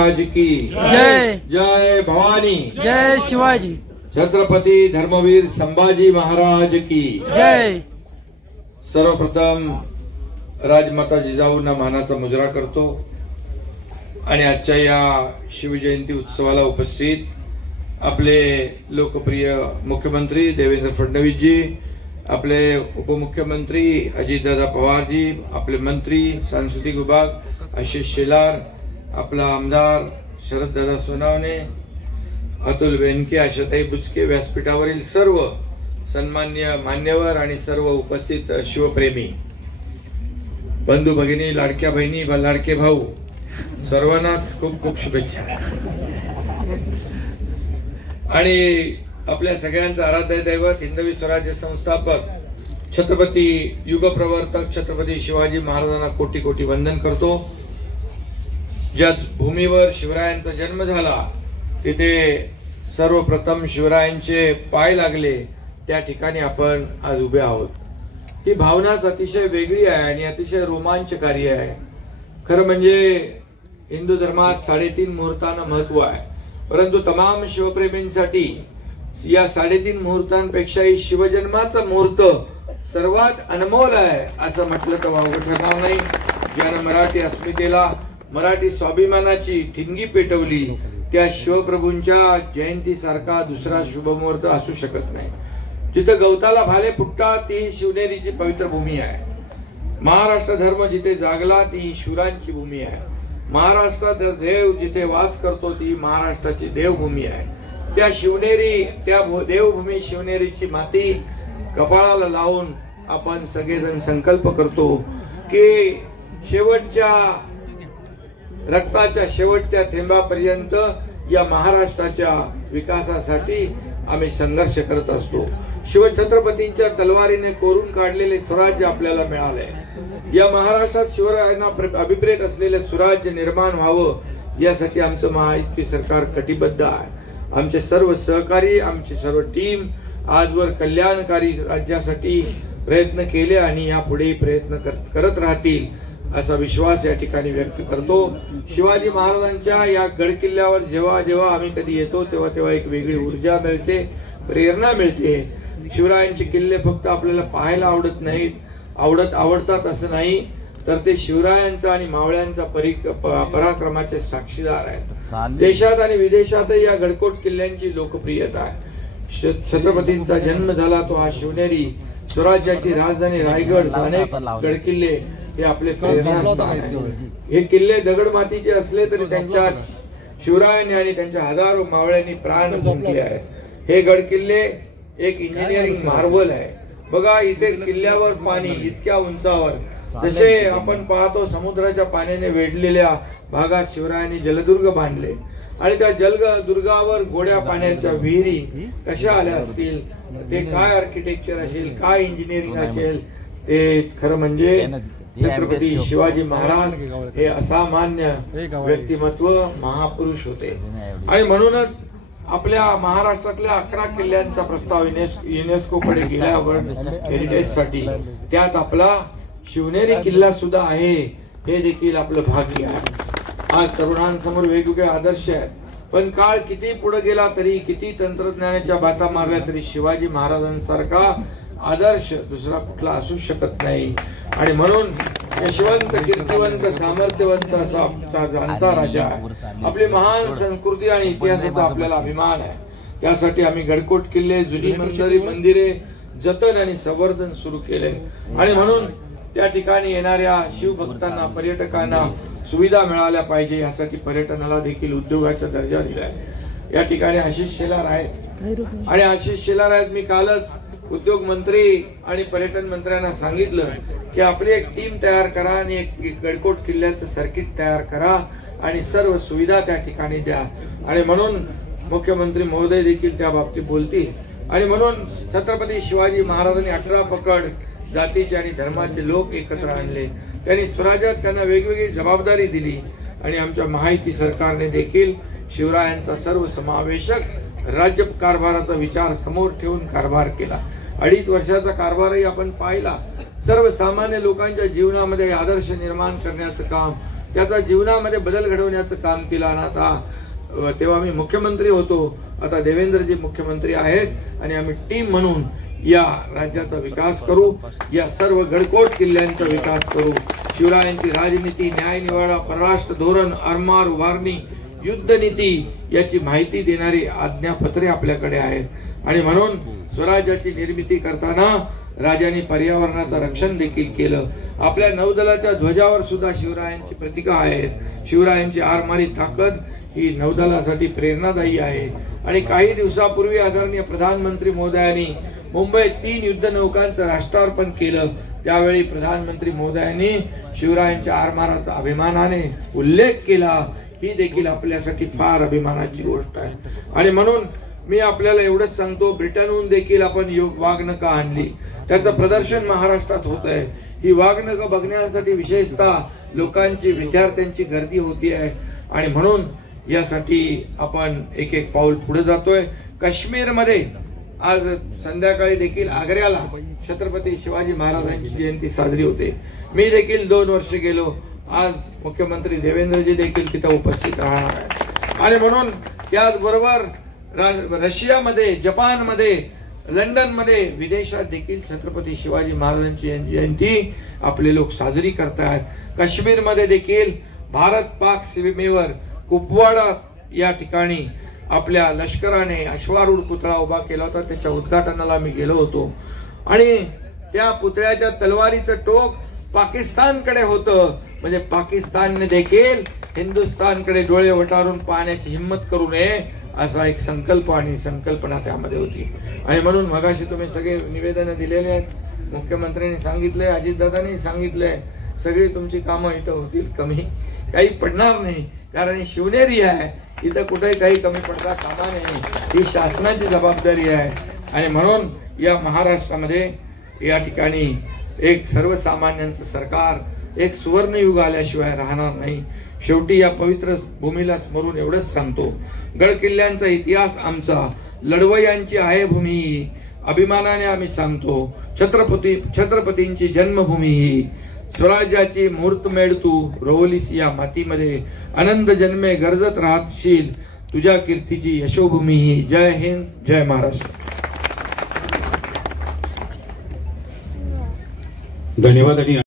महाराज की जय जय भवानी जय शिवाजी छत्रपती धर्मवीर संभाजी महाराज की जय। सर्वप्रथम राजमाता जिजाऊंना मानाचा मुजरा करतो आणि आजच्या या शिवजयंती उत्सवाला उपस्थित आपले लोकप्रिय मुख्यमंत्री देवेंद्र फडणवीस जी, आपले उपमुख्यमंत्री अजितदादा पवार जी, आपले मंत्री सांस्कृतिक विभाग आशिष शेलार, आपला आमदार शरददादा सोनावणे, अतुल बेनके, आशाताई बुचके, व्यासपीठावरील सर्व सन्मान्य मान्यवर आणि सर्व उपस्थित शिवप्रेमी बंधू भगिनी, लाडक्या बहिणी, लाडके भाऊ, सर्वांनाच खूप खूप शुभेच्छा। आणि आपल्या सगळ्यांचा आराध्य दैवत हिंदवी स्वराज्य संस्थापक छत्रपती युगप्रवर्तक छत्रपती शिवाजी महाराजांना कोटी कोटी वंदन करतो। ज्या भूमीवर शिवरायांचा जन्म झाला तिथे सर्वप्रथम शिवरायांचे पाय लागले त्या ठिकाणी आपण आज उभे आहोत। ही भावनाच अतिशय वेगळी आहे आणि अतिशय रोमांचकारी आहे। खरं म्हणजे हिंदू धर्मात 3.5 मुहूर्तांना महत्व आहे, परंतु तमाम शिवप्रेमींसाठी या 3.5 मुहूर्तांपेक्षाही शिवजन्माचा मुहूर्त सर्वात अनमोल आहे असं म्हटलं तर वावगं ठरणार नाही। ज्यानं मराठी अस्मितेला, मराठी स्वाभिमानाची ठिणगी पेटवली त्या शिवप्रभूंच्या जयंतीसारखा दुसरा शुभमुहूर्त असू शकत नाही। जिथं गवताला भाले फुटतात ती शिवनेरीची पवित्र भूमी आहे। महाराष्ट्र धर्म जिथे जागला ती शूरांची भूमी आहे। महाराष्ट्रात देव जिथे वास करतो ती महाराष्ट्राची देवभूमी आहे। त्या शिवनेरी, त्या देवभूमी शिवनेरीची माती कपाळाला लावून आपण सगळेजण संकल्प करतो की शेवटच्या रक्ताच्या शेवटच्या थेंबापर्यंत या महाराष्ट्राच्या विकासासाठी आम्ही संघर्ष करत असतो। शिवछत्रपतींच्या तलवारीने कोरून काढलेले स्वराज्य आपल्याला मिळाले। या महाराष्ट्रात शिवरायांना अभिप्रेत असलेले स्वराज्य निर्माण व्हावं यासाठी आमचं महायुती सरकार कटिबद्ध आहे। आमचे सर्व सहकारी, आमची सर्व टीम आजवर कल्याणकारी राज्यासाठी प्रयत्न केले आणि यापुढे प्रयत्न करत राहतील असा विश्वास या ठिकाणी व्यक्त करतो। शिवाजी महाराजांच्या या गड किल्ल्यावर जेव्हा जेव्हा आम्ही कधी येतो तेव्हा तेव्हा एक वेगळी ऊर्जा मिळते, प्रेरणा मिळते। शिवरायांचे किल्ले फक्त आपल्याला पाहायला आवडत नाहीत, आवडतात असं नाही, तर ते शिवरायांचा आणि मावळ्यांचा पराक्रमाचे साक्षीदार आहेत। देशात आणि विदेशातही या गडकोट किल्ल्यांची लोकप्रियता आहे। छत्रपतींचा जन्म झाला तो हा शिवनेरी, स्वराज्याची राजधानी रायगड, अनेक गडकिल्ले हे आपले प्रेरणास्थान आहे। हे किल्ले दगड मातीचे असले तरी त्यांच्यात शिवरायांनी आणि त्यांच्या हजारो मावळ्यांनी प्राण फुंकले आहेत। हे गड किल्ले एक इंजिनिअरिंग मार्वल आहे। बघा, इथे किल्ल्यावर पाणी इतक्या उंचावर, जसे आपण पाहतो समुद्राच्या पाण्याने वेढलेल्या भागात शिवरायांनी जलदुर्ग बांधले आणि त्या जलदुर्गावर गोड्या पाण्याच्या विहिरी कशा आल्या असतील, ते काय आर्किटेक्चर असेल, काय इंजिनिअरिंग असेल, ते खरं म्हणजे छत्रपती शिवाजी महाराज हे असामान्य व्यक्तिमत्व, महापुरुष होते। आणि म्हणूनच आपल्या महाराष्ट्रातल्या 11 किल्ल्यांचा प्रस्ताव युनेस्कोकडे गेला वर्ल्ड हेरिटेजसाठी, त्यात आपला शिवनेरी किल्ला सुद्धा आहे। हे देखील आपलं भाग्य आहे। आज तरुणांसमोर वेगवेगळे आदर्श आहेत, पण काळ किती पुढे गेला तरी, किती तंत्रज्ञानाच्या बाता मारल्या तरी शिवाजी महाराजांसारखा आदर्श दुसरा कुठला असू शकत नाही। आणि म्हणून यशवंत, कीर्तिवंत, सामर्थ्यवंत असा आमचा जाणता राजा आहे। आपली महान संस्कृती आणि इतिहासाचा आपल्याला अभिमान आहे। त्यासाठी आम्ही गडकोट किल्ले, जुनी मंदिरे जतन आणि संवर्धन सुरू केले आणि म्हणून त्या ठिकाणी येणाऱ्या शिवभक्तांना, पर्यटकांना सुविधा मिळाल्या पाहिजे यासाठी पर्यटनाला देखील उद्योगाचा दर्जा दिलाय। या ठिकाणी आशिष शेलार आहेत आणि आशिष शेलार आहेत, मी कालच उद्योग मंत्री आणि पर्यटन मंत्र्यांना सांगितलं की आपली एक टीम तयार करा आणि एक गडकोट किल्ल्याचं सर्किट तयार करा आणि सर्व सुविधा त्या ठिकाणी द्या। आणि म्हणून मुख्यमंत्री महोदय देखील त्या बाबतीत बोलतील। आणि म्हणून छत्रपती शिवाजी महाराजांनी 18 पकड जातीचे आणि धर्माचे लोक एकत्र आणले। त्यांनी स्वराज्यात त्यांना वेगवेगळी जबाबदारी दिली आणि आमच्या महायुती सरकारने देखील शिवरायांचा सर्व समावेशक राज्य कारभाराचा विचार समोर ठेवून कारभार केला। 2.5 वर्षाचा कारभारही आपण पाहिला। सर्वसामान्य लोकांच्या जीवनामध्ये आदर्श निर्माण करण्याचं काम त्याचा जीवनामध्ये बदल घडवण्याचं काम केलं. आणि आता तेव्हा मी मुख्यमंत्री होतो, आता देवेंद्रजी मुख्यमंत्री आहेत आणि आम्ही टीम म्हणून या राज्याचा विकास करू, या सर्व गडकोट किल्ल्यांचा विकास करू. शिवरायांची राजनीती, न्यायनिवाडा, परराष्ट्र धोरण, आरमार उभारणी, युद्ध नीती याची माहिती देणारी आज्ञापत्रे आपल्याकडे आहेत. आणि म्हणून स्वराज्याची निर्मिती करताना राजांनी पर्यावरणाचं रक्षण देखील केलं. आपल्या नौदलाच्या ध्वजावर सुद्धा शिवरायांची प्रतीका आहेत. शिवरायांची आरमारी ताकद ही नौदलासाठी प्रेरणादायी आहे. आणि काही दिवसापूर्वी आदरणीय प्रधानमंत्री महोदयांनी मुंबईत 3 युद्धनौकांचं राष्ट्रार्पण केलं. त्यावेळी प्रधानमंत्री महोदयांनी शिवरायांच्या आरमाराचा अभिमानाने उल्लेख केला. ही देखील आपल्यासाठी फार अभिमानाची गोष्ट आहे. आणि म्हणून मी आपल्याला एवढंच सांगतो, ब्रिटनहून देखील आपण वाघनखं आणली, त्याचं प्रदर्शन महाराष्ट्रात होत आहे. ही वाघनखं बघण्यासाठी विशेषतः लोकांची, विद्यार्थ्यांची गर्दी होती आहे. आणि म्हणून यासाठी आपण एक एक पाऊल पुढे जातोय. काश्मीरमध्ये आज संध्याकाळी देखील आग्र्याला छत्रपती शिवाजी महाराजांची जयंती साजरी होते. मी देखील 2 वर्ष गेलो. आज मुख्यमंत्री देवेंद्रजी देखील तिथे उपस्थित राहणार आहेत. आणि म्हणून त्याचबरोबर रशियामध्ये, जपानमध्ये, लंडनमध्ये, विदेशात देखील छत्रपती शिवाजी महाराजांची जयंती आपले लोक साजरी करतात. काश्मीरमध्ये देखील भारत पाक सीमेवर कुपवाडा या ठिकाणी आपल्या लष्कराने अश्वारूढ पुतळा उभा केला होता. त्याच्या उद्घाटनाला मी गेलो होतो. आणि त्या पुतळ्याच्या तलवारीचं टोक पाकिस्तानकडे होतं. म्हणजे पाकिस्तानने देखील हिंदुस्थानकडे डोळे वटारून पाहण्याची हिंमत करू नये असा एक संकल्प आणि संकल्पना त्यामध्ये होती. आणि म्हणून मगाशी तुम्ही सगळे निवेदन दिलेले आहेत. मुख्यमंत्र्यांनी सांगितले, अजितदादांनी सांगितले, सगळी तुमची कामं इथं होतील, कमी काही पडणार नाही. कारण ही शिवनेरी आहे, इथं कुठेही काही कमी पडता कामा नये. ही शासनाची जबाबदारी आहे. आणि म्हणून या महाराष्ट्रामध्ये या ठिकाणी एक सर्वसामान्यांचं सरकार, एक सुवर्णयुग आल्याशिवाय राहणार नाही. शेवटी या पवित्र भूमीला स्मरून एवढंच सांगतो, गड किल्ल्यांचा इतिहास आमचा, लढवयांची आहे भूमी ही, अभिमानाने आम्ही सांगतो. छत्रपतींची जन्मभूमी ही, स्वराज्याची मुहूर्तमेढ तू रोवलीस या मातीमध्ये, आनंद जन्मे गरजत राहशील, तुझ्या कीर्तीची यशोभूमी ही. जय हिंद, जय महाराष्ट्र. धन्यवाद.